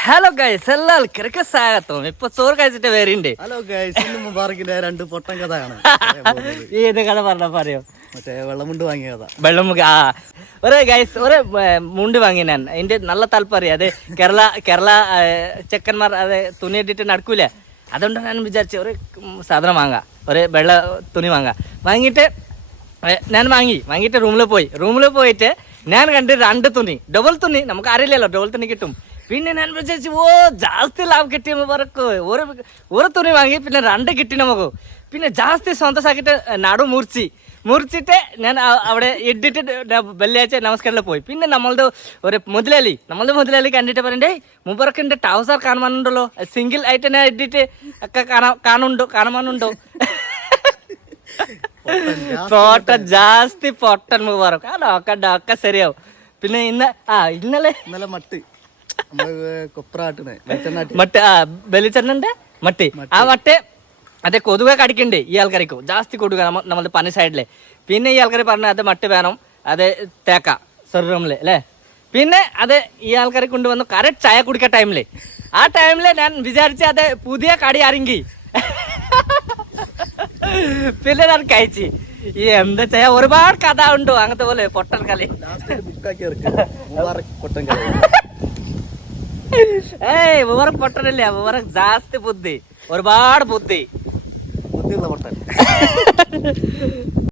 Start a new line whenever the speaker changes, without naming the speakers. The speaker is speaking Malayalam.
ഹലോ ഗൈസ് എല്ലാ ആൾക്കാർക്ക് സ്വാഗതം. ഇപ്പൊ ചോറ് കഴിച്ചിട്ട് വേറുണ്ട്
ഹലോ ഗൈസ് ഇന്ന് മുബാറക്കിന്റെ രണ്ട് പൊട്ടൻ കഥയാണ്.
ഏത് കഥ പറഞ്ഞ പറയോ?
മറ്റേ വെള്ളമുണ്ട് വാങ്ങിയ കഥ.
വെള്ളം മുഖ ആ. ഒരു ഗൈസ് ഒരു ഏർ, മുണ്ട് വാങ്ങി ഞാൻ. അതിന്റെ നല്ല താല്പര്യം അത് കേരള കേരള ഏർ, ചെക്കന്മാർ അത് തുണി ഇട്ടിട്ട് നടക്കൂലേ? അതുകൊണ്ട് ഞാൻ വിചാരിച്ചു ഒരു സാധനം വാങ്ങാം. ഒരു വെള്ള തുണി വാങ്ങാം. വാങ്ങിയിട്ട് ഏർ, ഞാൻ വാങ്ങി. വാങ്ങിയിട്ട് റൂമിൽ പോയി. റൂമിൽ പോയിട്ട് ഞാൻ കണ്ട് രണ്ട് തുണി. ഡബിൾ തുണി നമുക്ക് അറിയില്ലല്ലോ ഡബിൾ തുണി കിട്ടും. പിന്നെ ഞാൻ വിചാരിച്ചു ഓ ജാസ്തി ലാഭം കിട്ടിയ വരക്ക് ഒരു ഒരു തുണി വാങ്ങി പിന്നെ രണ്ട് കിട്ടി നമുക്ക്. പിന്നെ ജാസ്തി സന്തോഷമാക്കിയിട്ട് നടു മുറിച്ച്. മുറിച്ചിട്ട് ഞാൻ അവിടെ ഇട്ടിട്ട് വെള്ളിയാഴ്ച നമസ്കാരത്തിൽ പോയി. പിന്നെ നമ്മളുടെ ഒരു മുതലാളി നമ്മളുടെ മുതലാളി കണ്ടിട്ട് പറയണ്ടേ മുബറക്കിന്റെ ടൗസർ കാണുവാനുണ്ടല്ലോ. സിംഗിൾ ആയിട്ട് തന്നെ ഇട്ടിട്ട് ഒക്കെ കാണാ കാണുണ്ടോ കാണുവാനുണ്ടോ? ഫോട്ടോ ജാസ്തി പൊട്ടൻ മുബറക്ക്. ആ ഡോക്ക ഡോക്ക ശരിയാവും. പിന്നെ ഇന്ന ആ ഇന്നലെ
ഇന്നലെ മട്ട്.
മട്ട്. മട്ട്. ആ മട്ടേ അതെ കൊതുക കടിക്കണ്ടേ ഈ ആൾക്കാർക്ക്. ജാസ്തി കൊതുക നമ്മളുടെ പന സൈഡിലെ. പിന്നെ ഈ ആൾക്കാർ പറഞ്ഞ അത് മട്ട് വേണം അത് തേക്ക സെറൂമിൽ അല്ലേ? പിന്നെ അത് ഈ ആൾക്കാരെ കൊണ്ടുവന്നു കറക്റ്റ് ചായ കുടിക്ക ടൈമിൽ. ആ ടൈമിൽ ഞാൻ വിചാരിച്ച അത് പുതിയ കടി അറിങ്കി പിന്നെ ഞാൻ കഴിച്ച്. ഈ എന്താ ചെയ്യാ ഒരുപാട് കഥ ഉണ്ടോ അങ്ങനത്തെ പോലെ പൊട്ടൻ കളി
ലാസ്റ്റ് ബുക്കാക്കി ഇറക്കി മുബാറക്ക് പൊട്ടൻ കഥ
ഏയ് പൊട്ടനല്ലേ? വേറെ ജാസ്തി ബുദ്ധി. ഒരുപാട് ബുദ്ധി.
ബുദ്ധി പൊട്ടൻ.